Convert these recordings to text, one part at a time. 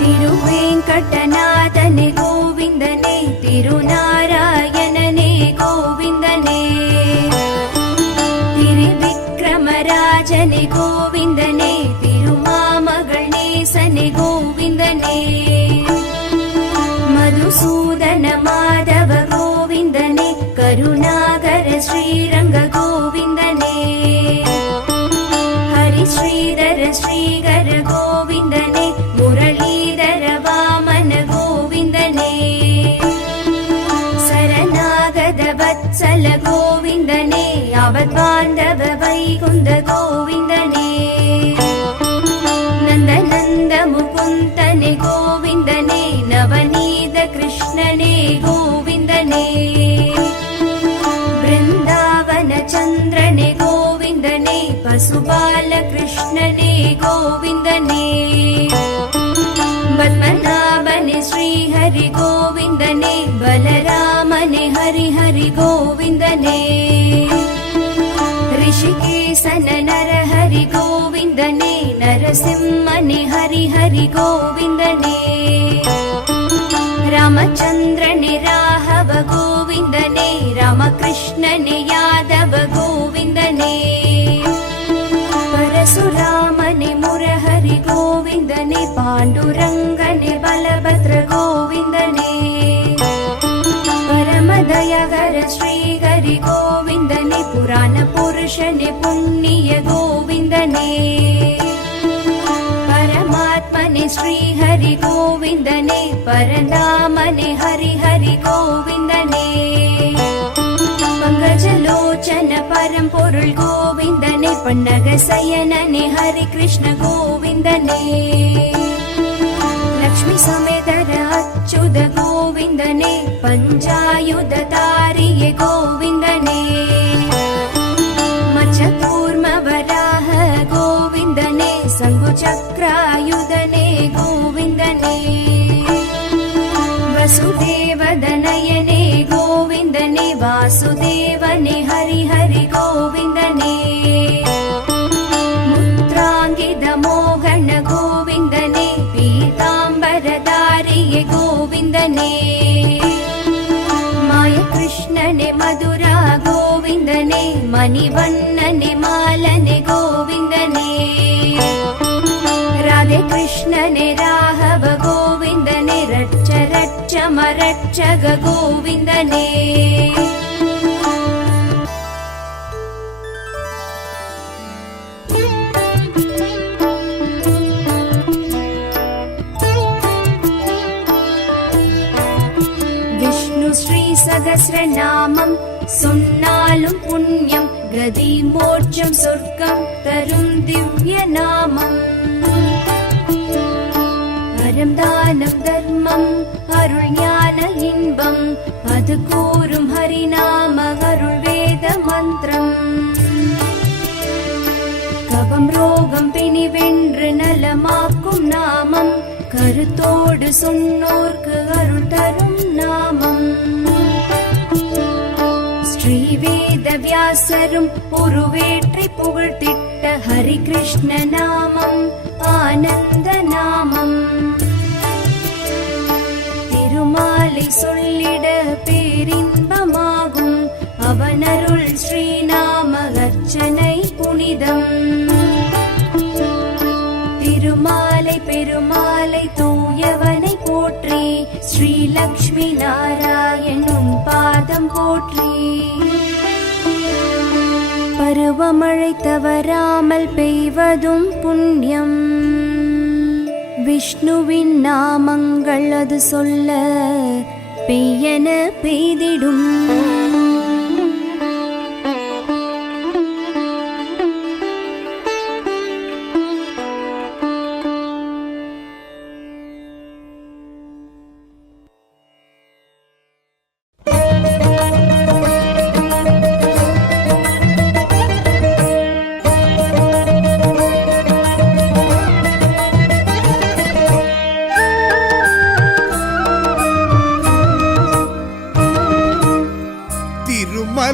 திருவேங்கடநாதனே கோவிந்தனே திருநாராயணனே கோவிந்தனே. திருவிக்ரமராஜனே கோவிந்தனே திருமாமகள் நேசனே கோவிந்தனே. वैगुन्द गोविन्दने नन्दनन्द मुकुन्तने गोविन्दने नवनीद कृष्णने गोविन्दने बृन्दावन चन्द्रने गोविन्दने पशुपालकृष्णने गोविन्दने बल्मनाभने श्री हरि गोविन्दने बलरामने हरिहरि गोविन्दने नरसिंहने हरि हरि गोविन्दने रामचन्द्रनि राघव गोविन्दने रमकृष्णनि यादव गोविन्दने परशुरामनि मुरहरि गोविन्दने पाण्डुरङ्गनि बलभद्र गोविन्दने परमदयगर श्रीहरि गोविन्दने पुराणपुरुषनि पुण्य गोविन्दने। श्री हरि गोविन्दने परनामनि हरि हरि गोविन्दने पङ्गजलोचन परम्परु गोविन्दने पन्नगसयननि हरि कृष्ण गोविन्दने। लक्ष्मी सुमेतराचुद गोविन्दने पञ्चायुधतारि गोविन्दने। युधने गोविन्दने वसुदेवदनयने गोविन्दने वासुदेवने हरि गोविन्दने मुत्राङ्गितमोहन गोविन्दने पीताम्बरतार गोविन्दने मायि मधुरा गोविन्दने मणिवण्णनि मालने गोविन्दने विष्णुश्रीसहस्रनामं सुन्नालु पुण्यं गदीमोर्चं स्वर्गं तरुं दिव्यनामम् அறம் தானம் தர்மம் அருள் ஞான இன்பம். அது கூறும் ஹரிநாம அருள் வேத மந்திரம். கபம் ரோகம் பிணி வென்று நலமாக்கும் நாமம். கருத்தோடு சொன்னோர்க்கு அருள் தரும் நாமம். ஸ்ரீவேத வியாசரும் உருவேற்றி புகழ்த்திட்ட ஹரி கிருஷ்ண நாமம் ஆனந்த நாமம். சொல்லிட பேரின்பமாகும். அவனருள் ஸ்ரீநாம அர்ச்சனை புனிதம். திருமாலை பெருமாலை தூயவனை போற்றி ஸ்ரீலக்ஷ்மி நாராயணும் பாதம் போற்றி. பருவமழை தவறாமல் பெய்வதும் புண்ணியம். விஷ்ணுவின் நாமங்கள் அது சொல்ல பெய்யன பெய்திடும்.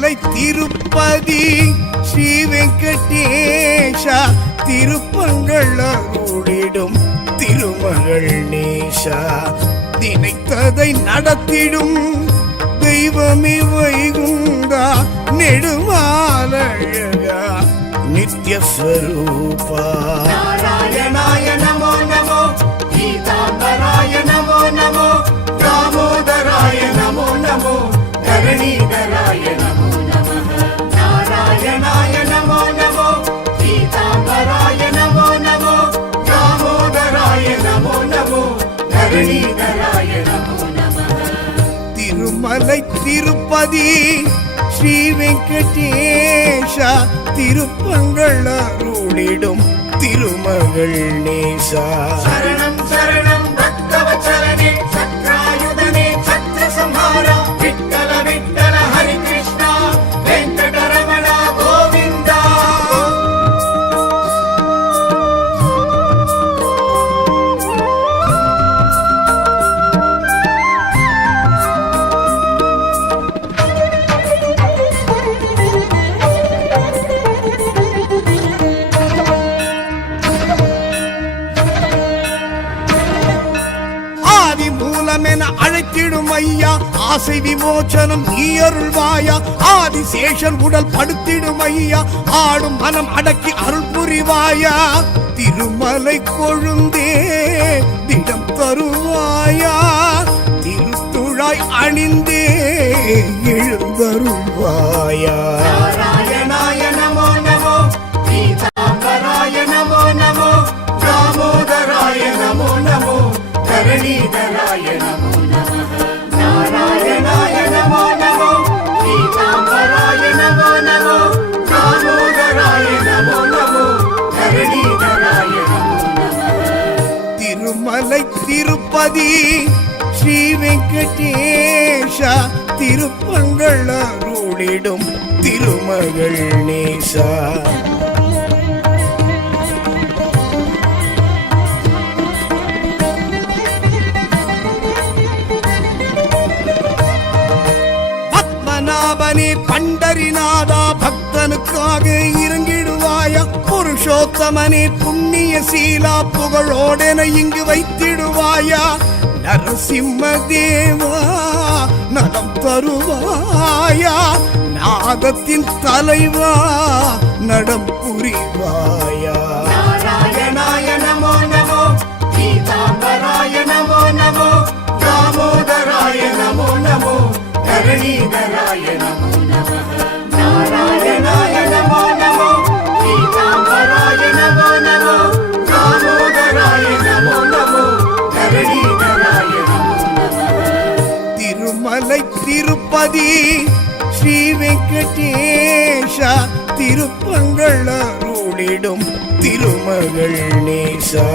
மலை திருப்பதி ஸ்ரீ வெங்கடேஷா. திருப்பங்கள் அருளிடும் திருமகள் நேஷா. நினைத்ததை நடத்திடும் தெய்வமே வைகுந்தா. நெடுமாலழகா நித்ய ஸ்வரூபா நமோ நமோ கீதாம்பராய திருமலை திருப்பதி ஸ்ரீ வெங்கடேஷா திருப்பங்கள் அருளிடும் திருமகள் நேசா. சரணம் ஆசை விமோச்சனம் நீ அருள்வாயா ஆதி சேஷன் உடல் படுத்திடும் ஐயா. ஆடும் மனம் அடக்கி அருள் புரிவாயா. திருமலை கொழுந்தே திடம் தருவாயா. திருத்துழாய் அணிந்தே எழுந்தருள்வாயா. ஆதி ஸ்ரீ வெங்கடேஷா திருப்பங்கள் அருளிடும் திருமகள் நேசா. பத்மநாபனே பண்டரிநாதா பக்தனுக்காக புருஷோத்தமனே புண்ணிய சீலா புகழோடென இங்கு வைத்திடுவாயா? நரசிம்ம தேவா நலம் தருவாயா? நாகத்தின் தலைவா நடம் புரிவாயா? நமோ நமோ பீதாம்பராய நமோ நம. திருப்பதி ஸ்ரீ வெங்கடேஷா திருப்பங்கள் அருளிடும் திருமகள் நேசா.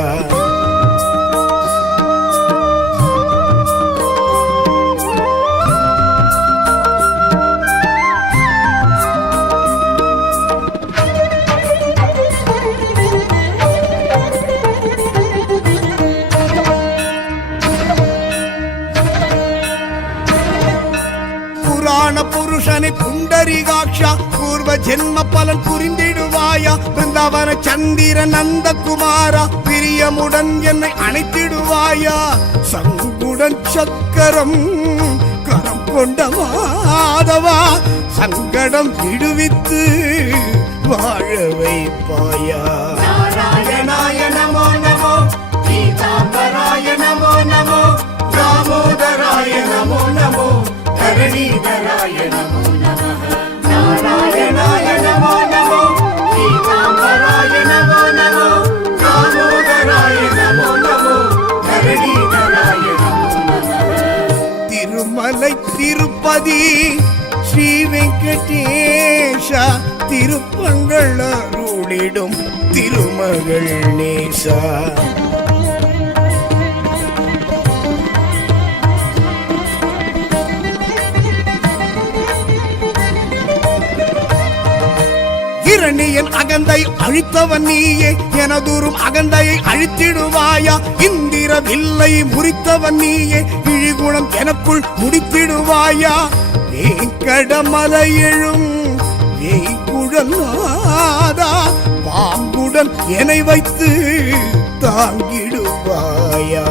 அம்பரிகாட்சா பூர்வ ஜென்ம பலன் புரிந்திடுவாயா? பிருந்தாவன சந்திர நந்த குமாரா பிரியமுடன் என்னை அணைத்திடுவாயா? சங்குடன் சக்கரம் கரம் கொண்ட மாதவா சங்கடம் விடுவித்து வாழ வைப்பாயா? நமோ நமோ தாமோதராய நமோ நமோ தரணீதராய திருப்பதி ஸ்ரீ வெங்கடேஷ திருப்பங்கள் அருளிடும் திருமகள் நேசா. இரணியன் அகந்தை அழித்தவன் நீயே. எனதூரும் அகந்தையை அழித்திடுவாயா? இந்திர வில்லை முறித்தவன் நீயே. இழிகுணம் எனக்குள் முடித்திடுவாயா? வேங்கடமலை எழும் வேய்குழலாதா பாம்புடன் என்னை வைத்து தாங்கிடுவாயா?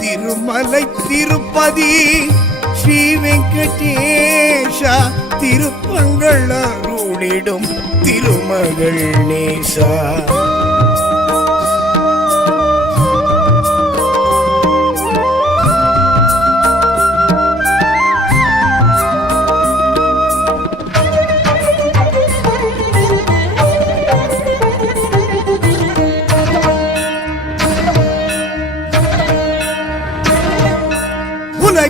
திருமலை திருப்பதி ஸ்ரீ வெங்கடேஷா திருப்பங்கள் அருளிடும் திருமகள் நேசா.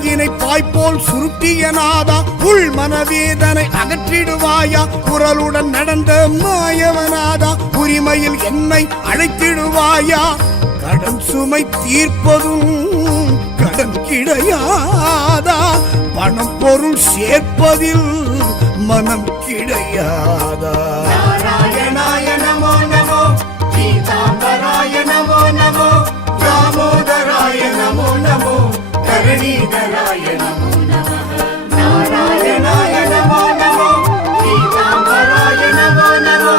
உலகினை பாய்போல் சுருட்டிய நாதா உள் மனவேதனை அகற்றிடுவாயா? குரலுடன் நடந்த மாயவனாதா உரிமையில் என்னை அழைத்திடுவாயா? கடன் சுமை தீர்ப்பதும் கடன் கிடையாதா? பணம் பொருள் சேர்ப்பதில் மனம் கிடையாதா? தரணீதராய நமோ நமः நாராயணாய நமோ நமோ பீதாம்பராய நமோ நமோ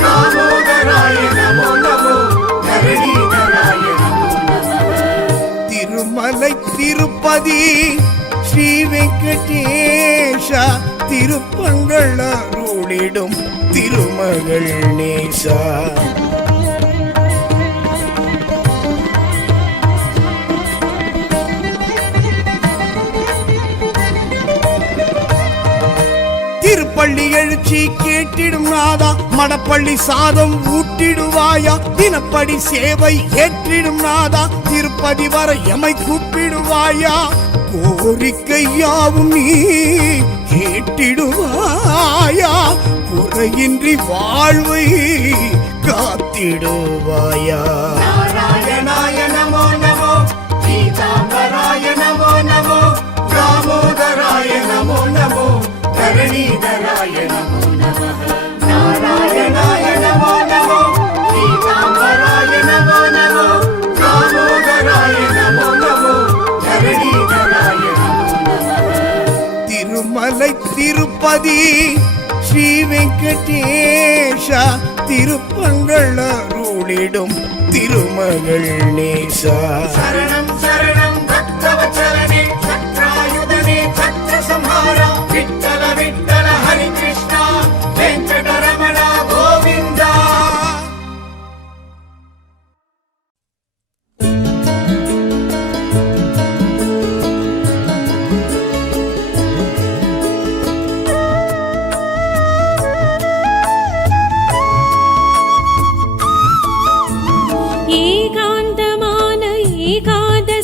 தாமோதராய நமோ நமோ தரணீதராய நமோ நமः திருமலை திருப்பதி ஸ்ரீ வெங்கடேஷா திருப்பங்கள் அருளிடும் திருமகள் நேசா. கேட்டிடும் நாதா. மடப்பள்ளி சாதம் ஊட்டிடுவாயா? தினப்படி சேவை ஏற்றிடும் நாதா. திருப்பதி வர எமை கூப்பிடுவாயா? கோரிக்கையாவும் நீ கேட்டிடுவாயா? குறையின்றி வாழ்வை காத்திடுவாயா? நாராயணாய நமோ நமோ பீதாம்பராய நமோ நமோ தாமோதராய நமோ நமோ தரணீதராய திருமலை திருப்பதி ஸ்ரீ வெங்கடேஷா திருப்பங்கள் அருளிடும் திருமகள் நேசா சரணம் சரணம் பக்தவச்சலனே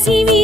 recibir.